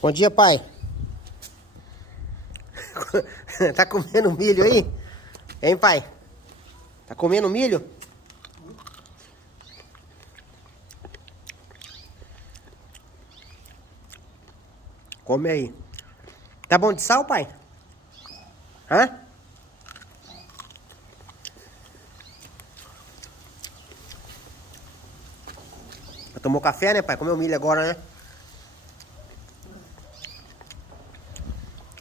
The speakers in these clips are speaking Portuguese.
Bom dia, pai. Tá comendo milho aí? Hein, pai? Tá comendo milho? Come aí. Tá bom de sal, pai? Hã? Tomou café, né, pai? Comeu milho agora, né?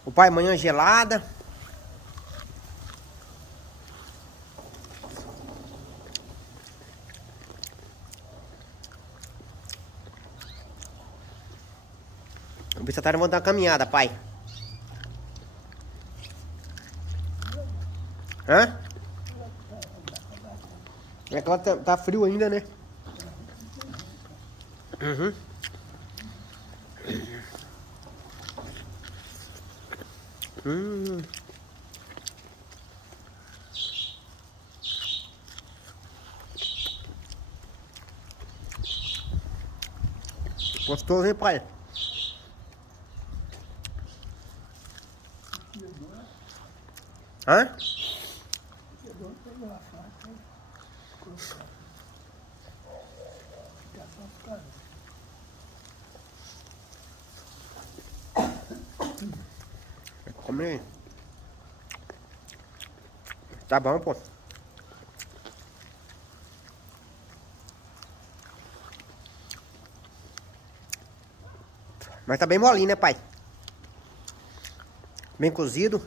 O pai, manhã gelada. Vamos ver se a tarde vamos dar uma caminhada, pai. Hã? É que ela tá frio ainda, né? Uhum. Hum. Gostoso, hein, pai? Hã? Come aí. Tá bom, pô. Mas tá bem molinho, né, pai? Bem cozido.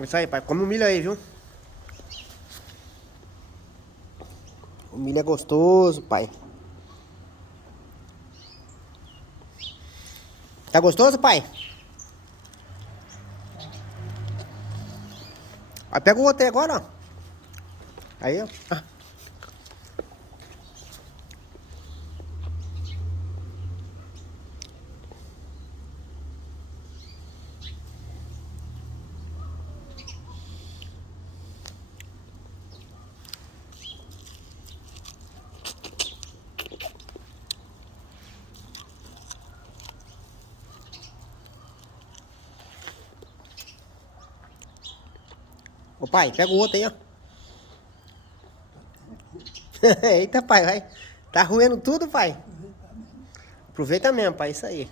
Isso aí, pai. Come o milho aí, viu? O milho é gostoso, pai. Tá gostoso, pai? Aí pega o outro aí agora, ó. Aí, ó. Ah. Ô, pai, pega o outro aí, ó. Eita, pai, vai. Tá roendo tudo, pai. Aproveita mesmo, pai. Isso aí.